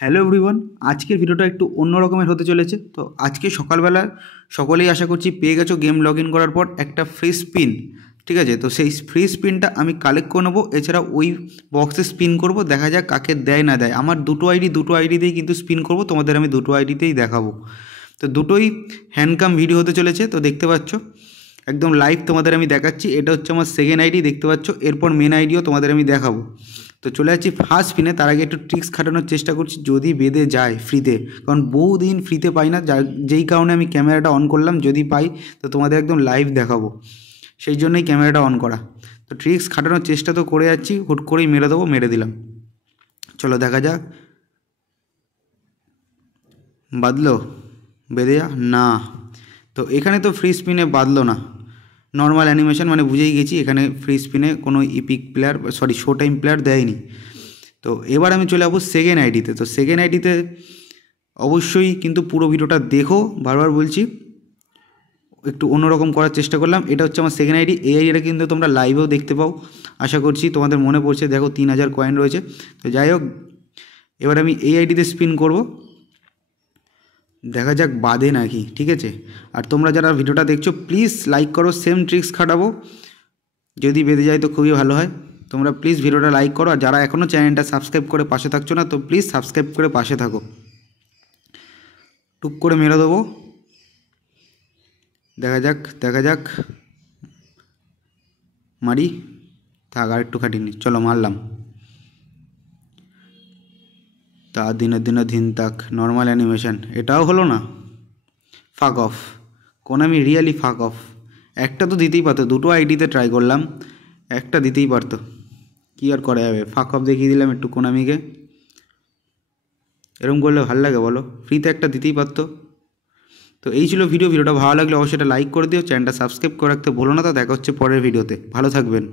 Hello everyone, আজকের ভিডিওটা একটু অন্য রকমের হতে চলেছে। তো আজকে সকালবেলা সকলেই আশা করছি পেয়ে গেছো গেম লগ ইন করার পর একটা ফ্রি স্পিন। ঠিক আছে, তো সেই ফ্রি স্পিনটা আমি কালেক্ট করে নেবো। এছাড়া ওই বক্সে স্পিন করব, দেখা যাক কাকে দেয় না দেয়। আমার দুটো আইডিতেই কিন্তু স্পিন করব, তোমাদের আমি দুটো আইডিতেই দেখাবো। তো দুটোই হ্যান্ডকাম ভিডিও হতে চলেছে। তো দেখতে পাচ্ছ একদম লাইভ তোমাদের আমি দেখাচ্ছি। এটা হচ্ছে আমার সেকেন্ড আইডি, দেখতে পাচ্ছ। এরপর মেন আইডিও তোমাদের আমি দেখাবো। তো চলে যাচ্ছি ফার্স্ট স্পিনে। তার আগে একটু ট্রিক্স খাটানোর চেষ্টা করছি, যদি বেঁধে যায় ফ্রিতে, কারণ বহুদিন ফ্রিতে পাই না, যেই কারণে আমি ক্যামেরাটা অন করলাম। যদি পাই তো তোমাদের একদম লাইভ দেখাবো, সেই জন্যই ক্যামেরাটা অন করা। তো ট্রিক্স খাটানোর চেষ্টা তো করে যাচ্ছি, হুট করেই মেরে দেবো, মেরে দিলাম। চলো দেখা যাক। বাঁধলো, বেঁধে যা না। তো এখানে তো ফ্রি স্পিনে বাঁধলো না, নর্মাল অ্যানিমেশন, মানে বুঝেই গেছি এখানে ফ্রি স্পিনে কোনো epic player show time player দেয়নি। তো এবার আমি চলে যাবো সেকেন্ড আইডিতে। তো সেকেন্ড আইডিতে অবশ্যই কিন্তু পুরো ভিডিওটা দেখো, বারবার বলছি। একটু অন্যরকম করার চেষ্টা করলাম। এটা হচ্ছে আমার সেকেন্ড আইডি। এই আইডিটা কিন্তু তোমরা লাইভেও দেখতে পাও, আশা করছি তোমাদের মনে পড়ছে। দেখো 3000 কয়েন রয়েছে। তো যাই হোক, এবার আমি এই আইডিতে স্পিন করব, দেখা যাক বাদে নাকি। ঠিক আছে, আর তোমরা যারা ভিডিওটা দেখছো প্লিজ লাইক করো, সেম ট্রিক্স খাটাবো। যদি বেঁধে যায় তো খুবই ভালো হয়। তোমরা প্লিজ ভিডিওটা লাইক করো, আর যারা এখনও চ্যানেলটা সাবস্ক্রাইব করে পাশে থাকছো না, তো প্লিজ সাবস্ক্রাইব করে পাশে থাকো। টুক করে মেরে দেবো, দেখা যাক দেখা যাক। মারি, থাক আর একটু খাটিনি, চলো মারলাম। তা দিনের দিনে দিন তাক, নর্মাল অ্যানিমেশন, এটাও হলো না। ফাক অফ, কোনামি রিয়েলি ফাক অফ। একটা তো দিতেই পারতো, দুটো আইডিতে ট্রাই করলাম, একটা দিতেই পারতো। কী আর করা যাবে, ফাক অফ দেখিয়ে দিলাম একটু কোনামিকে। এরকম করলে ভালো লাগে বলো, ফ্রিতে একটা দিতেই পারতো। তো এই ছিল ভিডিওটা ভালো লাগলে অবশ্যই এটা লাইক করে দিও, চ্যানেলটা সাবস্ক্রাইব করে রাখতে ভুলো না। তো দেখা হচ্ছে পরের ভিডিওতে, ভালো থাকবেন।